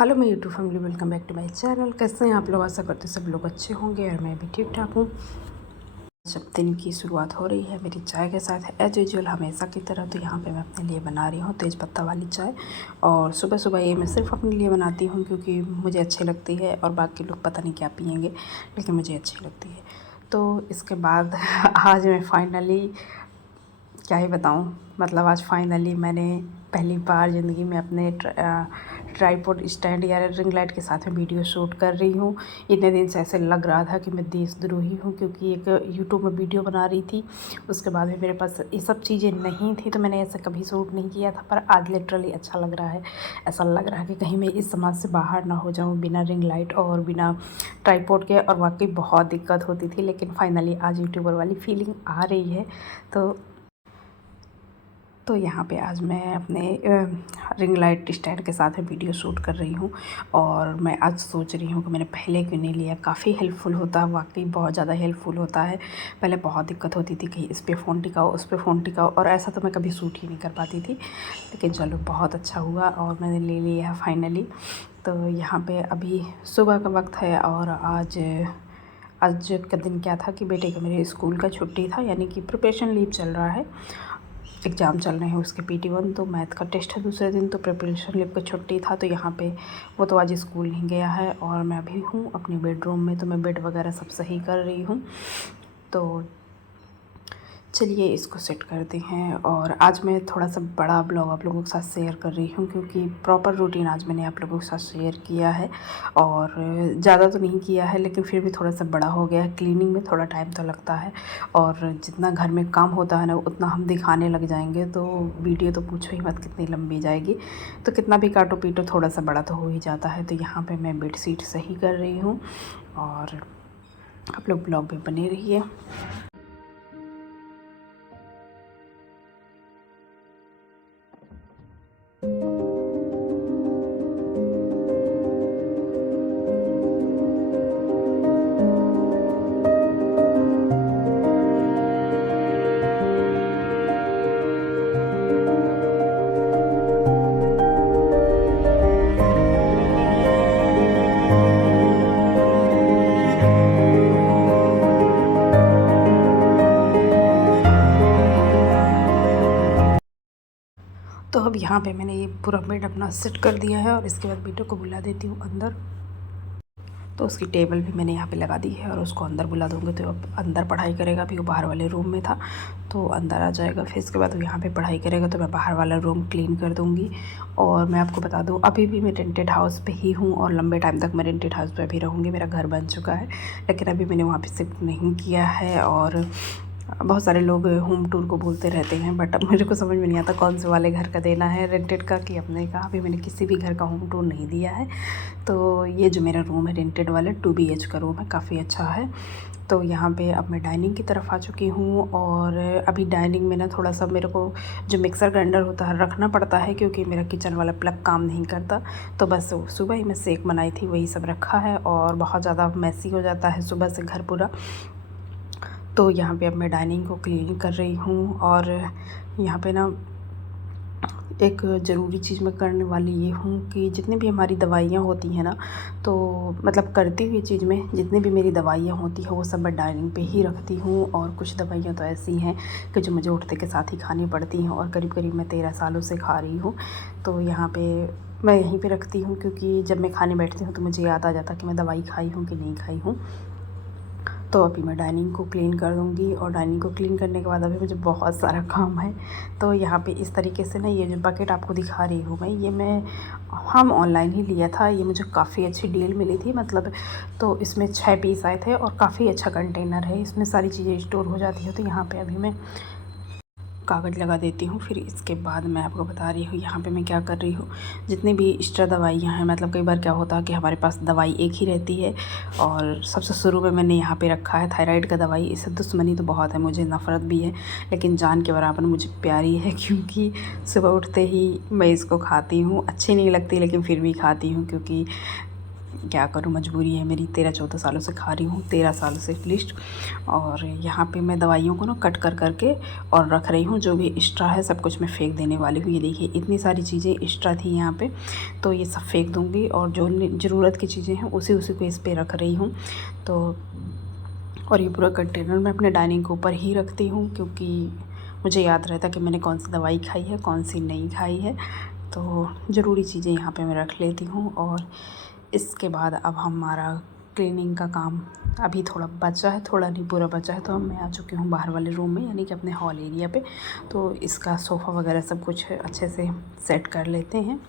Hello मेरी YouTube family, welcome back to my channel. कैसे हैं आप लोग? आशा करते हैं सब लोग अच्छे होंगे और मैं भी ठीक ठाक हूँ। जब दिन की शुरुआत हो रही है मेरी चाय के साथ एज यूजुअल हमेशा की तरह, तो यहाँ पे मैं अपने लिए बना रही हूँ तेज़ पत्ता वाली चाय। और सुबह सुबह ये मैं सिर्फ अपने लिए बनाती हूँ क्योंकि मुझे अच्छी लगती है और बाकी लोग पता नहीं क्या पियेंगे, लेकिन मुझे अच्छी लगती है। तो इसके बाद आज मैं फाइनली क्या ही बताऊँ, मतलब आज फाइनली मैंने पहली बार ज़िंदगी में अपने ट्राइपॉड स्टैंड या रिंग लाइट के साथ में वीडियो शूट कर रही हूँ। इतने दिन से ऐसे लग रहा था कि मैं देशद्रोही हूँ, क्योंकि एक यूट्यूब में वीडियो बना रही थी, उसके बाद में मेरे पास ये सब चीज़ें नहीं थी, तो मैंने ऐसा कभी शूट नहीं किया था। पर आज लिटरली अच्छा लग रहा है। ऐसा लग रहा है कि कहीं मैं इस समाज से बाहर ना हो जाऊँ बिना रिंग लाइट और बिना ट्राइपॉड के। और वाकई बहुत दिक्कत होती थी, लेकिन फाइनली आज यूट्यूबर वाली फीलिंग आ रही है। तो यहाँ पे आज मैं अपने रिंग लाइट स्टैंड के साथ वीडियो शूट कर रही हूँ। और मैं आज सोच रही हूँ कि मैंने पहले क्यों नहीं लिया, काफ़ी हेल्पफुल होता है, वाकई बहुत ज़्यादा हेल्पफुल होता है। पहले बहुत दिक्कत होती थी कि इस पे फ़ोन टिकाओ, उस पे फ़ोन टिकाओ, और ऐसा तो मैं कभी शूट ही नहीं कर पाती थी। लेकिन चलो बहुत अच्छा हुआ और मैंने ले लिया है फाइनली। तो यहाँ पर अभी सुबह का वक्त है और आज का दिन क्या था कि बेटे का मेरे स्कूल का छुट्टी था, यानी कि प्रिपरेशन लीव चल रहा है, एग्ज़ाम चल रहे हैं उसके PT1। तो मैथ का टेस्ट है दूसरे दिन, तो प्रिपरेशन लीव का छुट्टी था। तो यहाँ पे वो तो आज स्कूल नहीं गया है और मैं अभी हूँ अपनी बेडरूम में। तो मैं बेड वगैरह सब सही कर रही हूँ। तो चलिए इसको सेट करते हैं। और आज मैं थोड़ा सा बड़ा ब्लॉग आप लोगों के साथ शेयर कर रही हूँ, क्योंकि प्रॉपर रूटीन आज मैंने आप लोगों के साथ शेयर किया है। और ज़्यादा तो नहीं किया है, लेकिन फिर भी थोड़ा सा बड़ा हो गया है। क्लीनिंग में थोड़ा टाइम तो लगता है, और जितना घर में काम होता है ना उतना हम दिखाने लग जाएंगे, तो वीडियो तो पूछो ही मत कितनी लंबी जाएगी। तो कितना भी काटो पीटो थोड़ा सा बड़ा तो हो ही जाता है। तो यहाँ पर मैं बेडशीट सही कर रही हूँ और आप लोग ब्लॉग में बने रहिए। तो अब यहाँ पे मैंने ये पूरा बेड अपना सेट कर दिया है और इसके बाद बेटे को बुला देती हूँ अंदर। तो उसकी टेबल भी मैंने यहाँ पे लगा दी है और उसको अंदर बुला दूँगी, तो अब अंदर पढ़ाई करेगा। अभी वो बाहर वाले रूम में था, तो अंदर आ जाएगा। फिर इसके बाद वो यहाँ पे पढ़ाई करेगा, तो मैं बाहर वाला रूम क्लीन कर दूँगी। और मैं आपको बता दूँ अभी भी मैं रेंटेड हाउस पे ही हूँ और लंबे टाइम तक मैं रेंटेड हाउस पे भी रहूँगी। मेरा घर बन चुका है, लेकिन अभी मैंने वहाँ पर शिफ्ट नहीं किया है। और बहुत सारे लोग होम टूर को बोलते रहते हैं, बट अब मेरे को समझ में नहीं आता कौन से वाले घर का देना है, रेंटेड का कि अपने का। अभी मैंने किसी भी घर का होम टूर नहीं दिया है। तो ये जो मेरा रूम है रेंटेड वाला 2 BH का रूम है, काफ़ी अच्छा है। तो यहाँ पे अब मैं डाइनिंग की तरफ आ चुकी हूँ। और अभी डाइनिंग में ना थोड़ा सा मेरे को जो मिक्सर ग्राइंडर होता है रखना पड़ता है, क्योंकि मेरा किचन वाला प्लग काम नहीं करता। तो बस सुबह ही मैं शेक बनाई थी, वही सब रखा है और बहुत ज़्यादा मैसी हो जाता है सुबह से घर पूरा। तो यहाँ पे अब मैं डाइनिंग को क्लीन कर रही हूँ। और यहाँ पे ना एक ज़रूरी चीज़ मैं करने वाली ये हूँ कि जितनी भी हमारी दवाइयाँ होती हैं ना, तो मतलब करती हुई चीज़ में जितनी भी मेरी दवाइयाँ होती हैं वो सब मैं डाइनिंग पे ही रखती हूँ। और कुछ दवाइयाँ तो ऐसी हैं कि जो मुझे उठते के साथ ही खानी पड़ती हैं, और करीब करीब मैं 13 सालों से खा रही हूँ। तो यहाँ पर मैं यहीं पर रखती हूँ, क्योंकि जब मैं खाने बैठती हूँ तो मुझे याद आ जाता कि मैं दवाई खाई हूँ कि नहीं खाई हूँ। तो अभी मैं डाइनिंग को क्लीन कर दूँगी। और डाइनिंग को क्लीन करने के बाद अभी मुझे बहुत सारा काम है। तो यहाँ पे इस तरीके से ना ये जो बकेट आपको दिखा रही हूँ मैं हम ऑनलाइन ही लिया था। ये मुझे काफ़ी अच्छी डील मिली थी, मतलब तो इसमें 6 पीस आए थे और काफ़ी अच्छा कंटेनर है, इसमें सारी चीज़ें स्टोर हो जाती है। तो यहाँ पर अभी मैं कागज़ लगा देती हूँ। फिर इसके बाद मैं आपको बता रही हूँ यहाँ पे मैं क्या कर रही हूँ। जितनी भी एक्स्ट्रा दवाइयाँ हैं, मतलब कई बार क्या होता है कि हमारे पास दवाई एक ही रहती है, और सबसे शुरू में मैंने यहाँ पे रखा है थायराइड का दवाई। इससे दुश्मनी तो बहुत है, मुझे नफ़रत भी है, लेकिन जान के बराबर मुझे प्यारी है, क्योंकि सुबह उठते ही मैं इसको खाती हूँ। अच्छी नहीं लगती लेकिन फिर भी खाती हूँ, क्योंकि क्या करूँ, मजबूरी है मेरी। 13-14 सालों से खा रही हूँ, 13 सालों से एटलीस्ट। और यहाँ पे मैं दवाइयों को ना कट कर करके और रख रही हूँ। जो भी एक्स्ट्रा है सब कुछ मैं फेंक देने वाली हूँ। ये देखिए इतनी सारी चीज़ें एक्स्ट्रा थी यहाँ पे, तो ये सब फेंक दूँगी और जो ज़रूरत की चीज़ें हैं उसी को इस पर रख रही हूँ। तो और ये पूरा कंटेनर मैं अपने डाइनिंग के ऊपर ही रखती हूँ, क्योंकि मुझे याद रहता कि मैंने कौन सी दवाई खाई है, कौन सी नहीं खाई है। तो ज़रूरी चीज़ें यहाँ पे मैं रख लेती हूँ। और इसके बाद अब हमारा क्लीनिंग का काम अभी थोड़ा बचा है, थोड़ा नहीं पूरा बचा है। तो मैं आ चुकी हूँ बाहर वाले रूम में, यानी कि अपने हॉल एरिया पे। तो इसका सोफ़ा वगैरह सब कुछ अच्छे से सेट कर लेते हैं।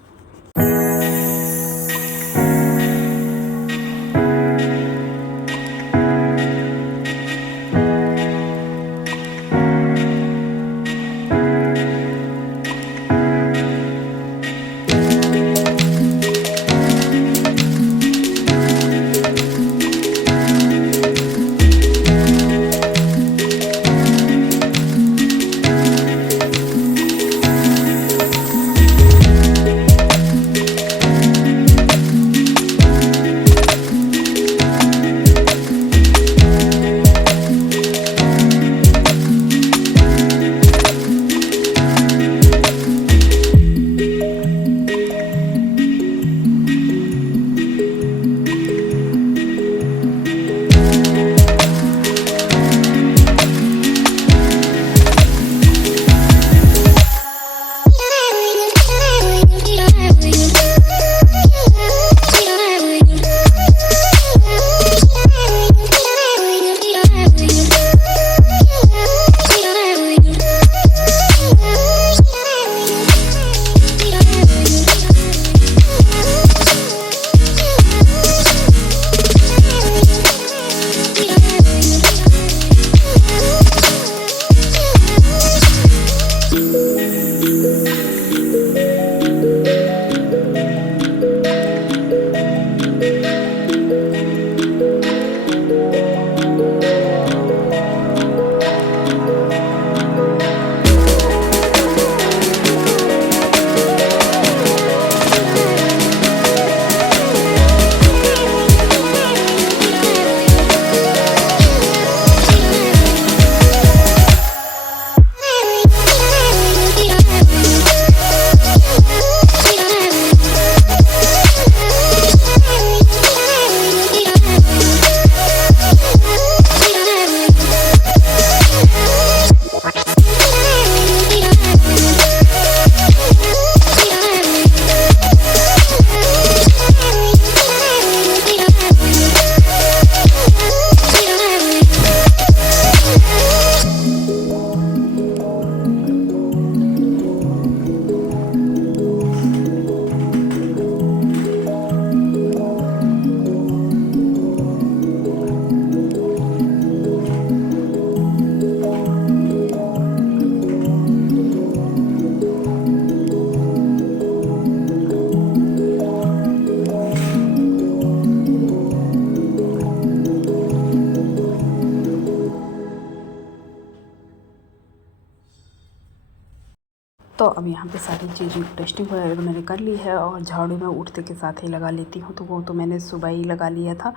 तो अब यहाँ पे सारी चीज़ें टेस्टिंग वगैरह मैंने कर ली है। और झाड़ू मैं उठते के साथ ही लगा लेती हूँ, तो वो तो मैंने सुबह ही लगा लिया था।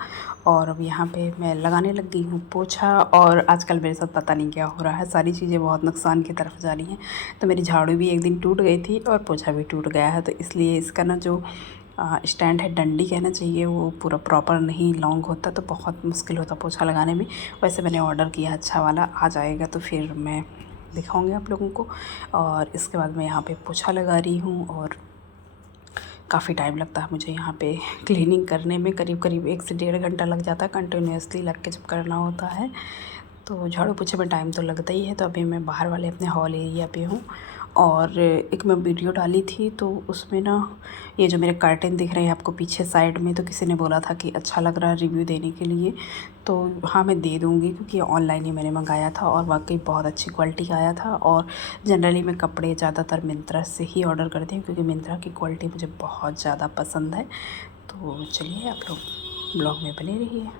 और अब यहाँ पे मैं लगाने लग गई हूँ पोछा। और आजकल मेरे साथ पता नहीं क्या हो रहा है, सारी चीज़ें बहुत नुकसान की तरफ जा रही हैं। तो मेरी झाड़ू भी एक दिन टूट गई थी और पोछा भी टूट गया है। तो इसलिए इसका ना जो स्टैंड है, डंडी कहना चाहिए, वो पूरा प्रॉपर नहीं लॉन्ग होता, तो बहुत मुश्किल होता पोछा लगाने में। वैसे मैंने ऑर्डर किया अच्छा वाला, आ जाएगा तो फिर मैं दिखाऊंगी आप लोगों को। और इसके बाद मैं यहाँ पे पोछा लगा रही हूँ। और काफ़ी टाइम लगता है मुझे यहाँ पे क्लीनिंग करने में, करीब करीब 1 से 1.5 घंटा लग जाता है कंटिन्यूसली लग के जब करना होता है। तो झाड़ू पोछे में टाइम तो लगता ही है। तो अभी मैं बाहर वाले अपने हॉल एरिया पे हूँ। और एक मैं वीडियो डाली थी, तो उसमें ना ये जो मेरे कर्टेन दिख रहे हैं आपको पीछे साइड में, तो किसी ने बोला था कि अच्छा लग रहा है रिव्यू देने के लिए। तो हाँ, मैं दे दूँगी, क्योंकि ऑनलाइन ही मैंने मंगाया था और वाकई बहुत अच्छी क्वालिटी का आया था। और जनरली मैं कपड़े ज़्यादातर मिंत्रा से ही ऑर्डर करती हूँ, क्योंकि मिंत्रा की क्वालिटी मुझे बहुत ज़्यादा पसंद है। तो चलिए आप लोग ब्लॉग में बने रहिए।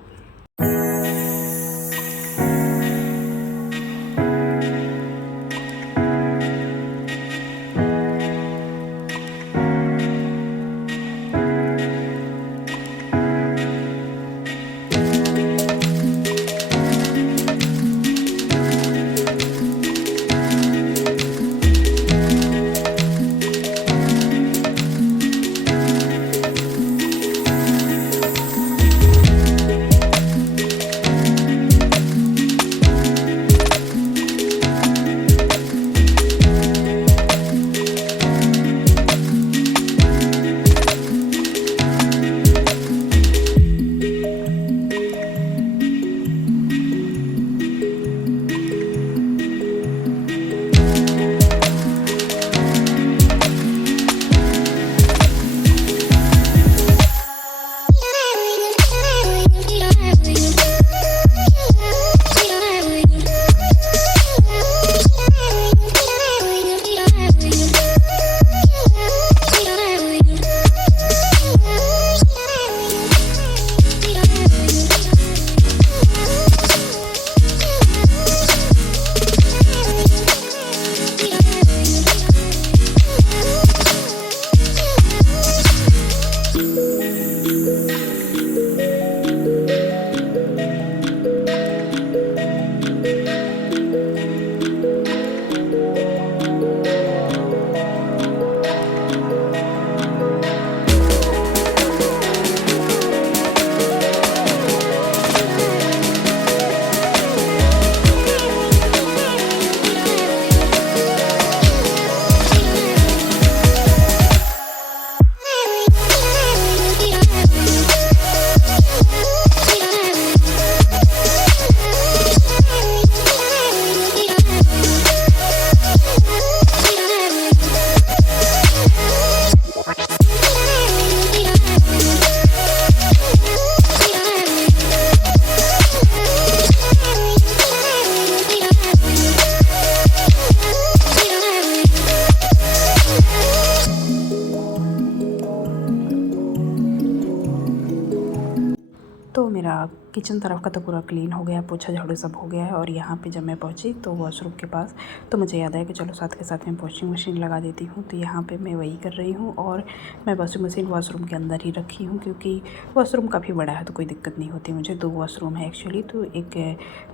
तो मेरा किचन तरफ का तो पूरा क्लीन हो गया, पोछा झाड़ू सब हो गया है। और यहाँ पे जब मैं पहुँची तो वॉशरूम के पास, तो मुझे याद आया कि चलो साथ के साथ में वॉशिंग मशीन लगा देती हूँ। तो यहाँ पे मैं वही कर रही हूँ और मैं वॉशिंग मशीन वॉशरूम के अंदर ही रखी हूँ, क्योंकि वॉशरूम काफ़ी बड़ा है तो कोई दिक्कत नहीं होती मुझे। 2 वॉशरूम है एक्चुअली, तो एक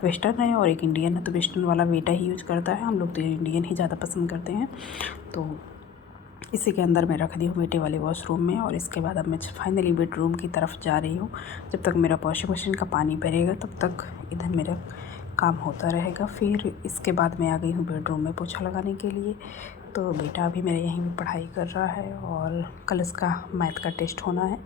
वेस्टर्न है और एक इंडियन है। तो वेस्टर्न वाला बेटा ही यूज़ करता है, हम लोग तो इंडियन ही ज़्यादा पसंद करते हैं। तो इसी के अंदर मैं रख दी हूँ बेटे वाले वॉशरूम में। और इसके बाद अब मैं फाइनली बेडरूम की तरफ जा रही हूँ। जब तक मेरा वॉशिंग मशीन का पानी भरेगा तब तक इधर मेरा काम होता रहेगा। फिर इसके बाद मैं आ गई हूँ बेडरूम में पोछा लगाने के लिए। तो बेटा अभी मेरे यहीं पे पढ़ाई कर रहा है और कल इसका मैथ का टेस्ट होना है।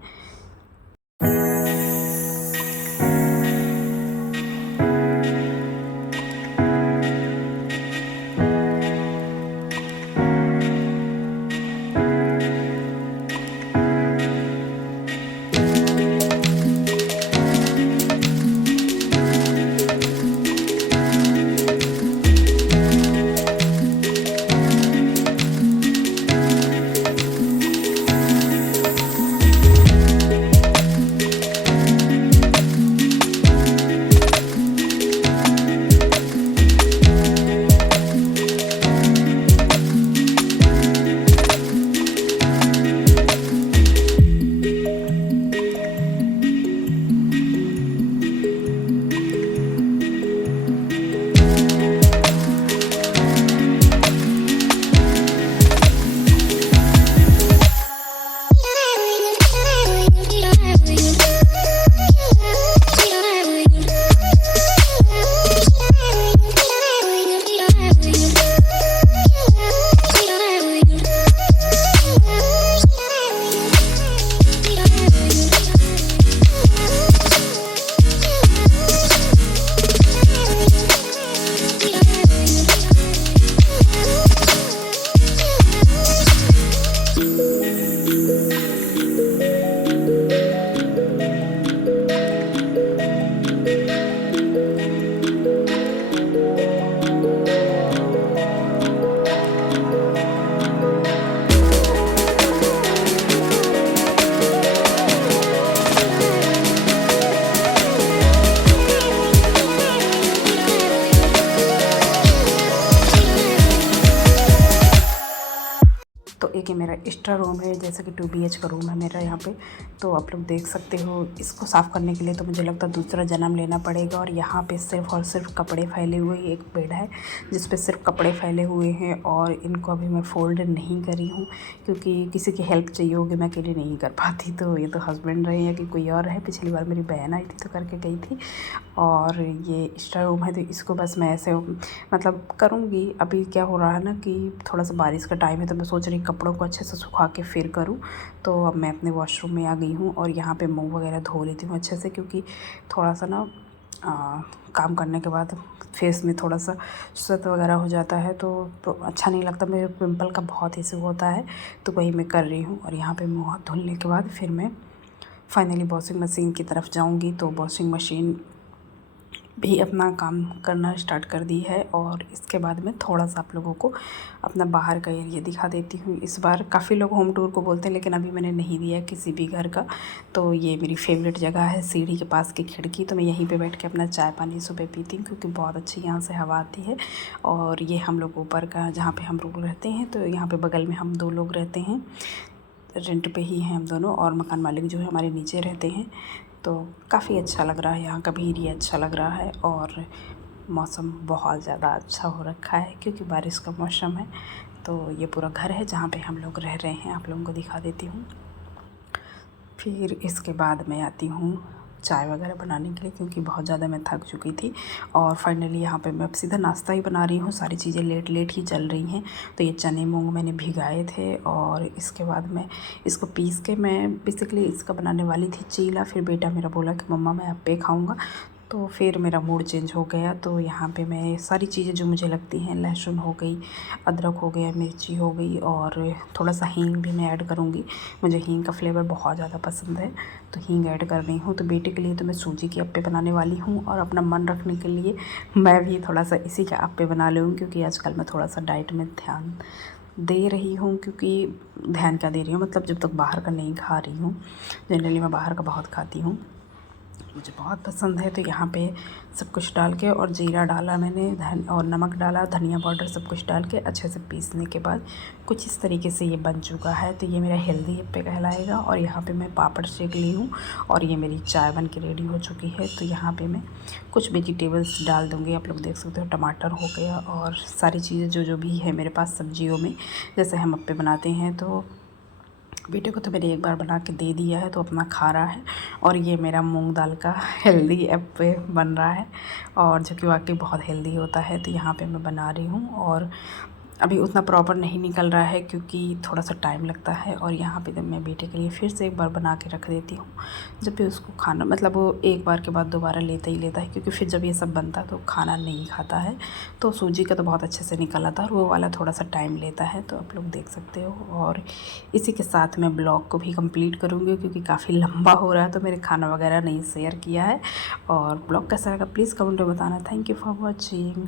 तो एक ये मेरा एक्स्ट्रा रूम है, जैसे कि 2 BH का रूम है मेरा यहाँ पे। तो आप लोग देख सकते हो, इसको साफ़ करने के लिए तो मुझे लगता है दूसरा जन्म लेना पड़ेगा। और यहाँ पे सिर्फ़ और सिर्फ कपड़े फैले हुए, एक बेड है जिस पे सिर्फ कपड़े फैले हुए हैं। और इनको अभी मैं फ़ोल्ड नहीं करी हूँ, क्योंकि किसी की हेल्प चाहिए होगी, मैं अकेले नहीं कर पाती। तो ये तो हस्बैंड रहे या कि कोई और है, पिछली बार मेरी बहन आई थी तो करके गई थी। और ये एक्स्ट्रा रूम है तो इसको बस मैं ऐसे मतलब करूँगी। अभी क्या हो रहा है ना कि थोड़ा सा बारिश का टाइम है, तो मैं सोच रही कपड़ों को अच्छे से सुखा के फिर करूँ। तो अब मैं अपने वॉशरूम में आ गई हूँ और यहाँ पे मुँह वगैरह धो लेती हूँ अच्छे से, क्योंकि थोड़ा सा ना काम करने के बाद फेस में थोड़ा सा सत वगैरह हो जाता है तो अच्छा नहीं लगता। मेरे पिंपल का बहुत इशू होता है, तो वही मैं कर रही हूँ। और यहाँ पे मुँह हाथ धुलने के बाद फिर मैं फाइनली वॉशिंग मशीन की तरफ जाऊँगी। तो वॉशिंग मशीन भी अपना काम करना स्टार्ट कर दी है। और इसके बाद मैं थोड़ा सा आप लोगों को अपना बाहर का एरिया दिखा देती हूँ। इस बार काफ़ी लोग होम टूर को बोलते हैं, लेकिन अभी मैंने नहीं दिया किसी भी घर का। तो ये मेरी फेवरेट जगह है, सीढ़ी के पास की खिड़की। तो मैं यहीं पे बैठ के अपना चाय पानी सुबह पीती हूँ, क्योंकि बहुत अच्छी यहाँ से हवा आती है। और ये हम लोग ऊपर का जहाँ पर हम लोग रहते हैं, तो यहाँ पर बगल में हम 2 लोग रहते हैं, रेंट पे ही हैं हम दोनों। और मकान मालिक जो है हमारे नीचे रहते हैं। तो काफ़ी अच्छा लग रहा है, यहाँ का भी एरिया अच्छा लग रहा है। और मौसम बहुत ज़्यादा अच्छा हो रखा है, क्योंकि बारिश का मौसम है। तो ये पूरा घर है जहाँ पे हम लोग रह रहे हैं, आप लोगों को दिखा देती हूँ। फिर इसके बाद मैं आती हूँ चाय वगैरह बनाने के लिए, क्योंकि बहुत ज़्यादा मैं थक चुकी थी। और फाइनली यहाँ पे मैं अब सीधा नाश्ता ही बना रही हूँ, सारी चीज़ें लेट लेट ही चल रही हैं। तो ये चने मूंग मैंने भिगाए थे और इसके बाद मैं इसको पीस के मैं बेसिकली इसका बनाने वाली थी चीला। फिर बेटा मेरा बोला कि मम्मा मैं अप्पे खाऊँगा, तो फिर मेरा मूड चेंज हो गया। तो यहाँ पे मैं सारी चीज़ें जो मुझे लगती हैं, लहसुन हो गई, अदरक हो गया, मिर्ची हो गई, और थोड़ा सा हींग भी मैं ऐड करूँगी। मुझे हींग का फ्लेवर बहुत ज़्यादा पसंद है, तो हींग ऐड कर रही हूँ। तो बेटे के लिए तो मैं सूजी के अप्पे बनाने वाली हूँ, और अपना मन रखने के लिए मैं भी थोड़ा सा इसी के अप्पे बना लूँ, क्योंकि आजकल मैं थोड़ा सा डाइट में ध्यान दे रही हूँ। क्योंकि ध्यान क्या दे रही हूँ, मतलब जब तक बाहर का नहीं खा रही हूँ, जनरली मैं बाहर का बहुत खाती हूँ, मुझे बहुत पसंद है। तो यहाँ पे सब कुछ डाल के और जीरा डाला मैंने, और नमक डाला, धनिया पाउडर, सब कुछ डाल के अच्छे से पीसने के बाद कुछ इस तरीके से ये बन चुका है। तो ये मेरा हेल्दी पे कहलाएगा। और यहाँ पे मैं पापड़ सेक ली हूँ और ये मेरी चाय बन के रेडी हो चुकी है। तो यहाँ पे मैं कुछ वेजिटेबल्स डाल दूँगी, आप लोग देख सकते हो। टमाटर हो गया और सारी चीज़ें जो भी है मेरे पास सब्जियों में, जैसे हम अप्पे बनाते हैं। तो बेटे को तो मैंने एक बार बना के दे दिया है, तो अपना खा रहा है। और ये मेरा मूंग दाल का हेल्दी अप्पे बन रहा है, और जो कि वाकई बहुत हेल्दी होता है। तो यहाँ पे मैं बना रही हूँ, और अभी उतना प्रॉपर नहीं निकल रहा है क्योंकि थोड़ा सा टाइम लगता है। और यहाँ पे मैं बेटे के लिए फिर से एक बार बना के रख देती हूँ। जब भी उसको खाना, मतलब वो एक बार के बाद दोबारा लेता ही लेता है, क्योंकि फिर जब ये सब बनता है तो खाना नहीं खाता है। तो सूजी का तो बहुत अच्छे से निकल आता है, और वो वाला थोड़ा सा टाइम लेता है। तो आप लोग देख सकते हो। और इसी के साथ मैं ब्लॉग को भी कंप्लीट करूँगी, क्योंकि काफ़ी लंबा हो रहा है। तो मेरे खाना वगैरह नहीं शेयर किया है। और ब्लॉग कैसा लगा प्लीज़ कमेंट में बताना। Thank you for watching.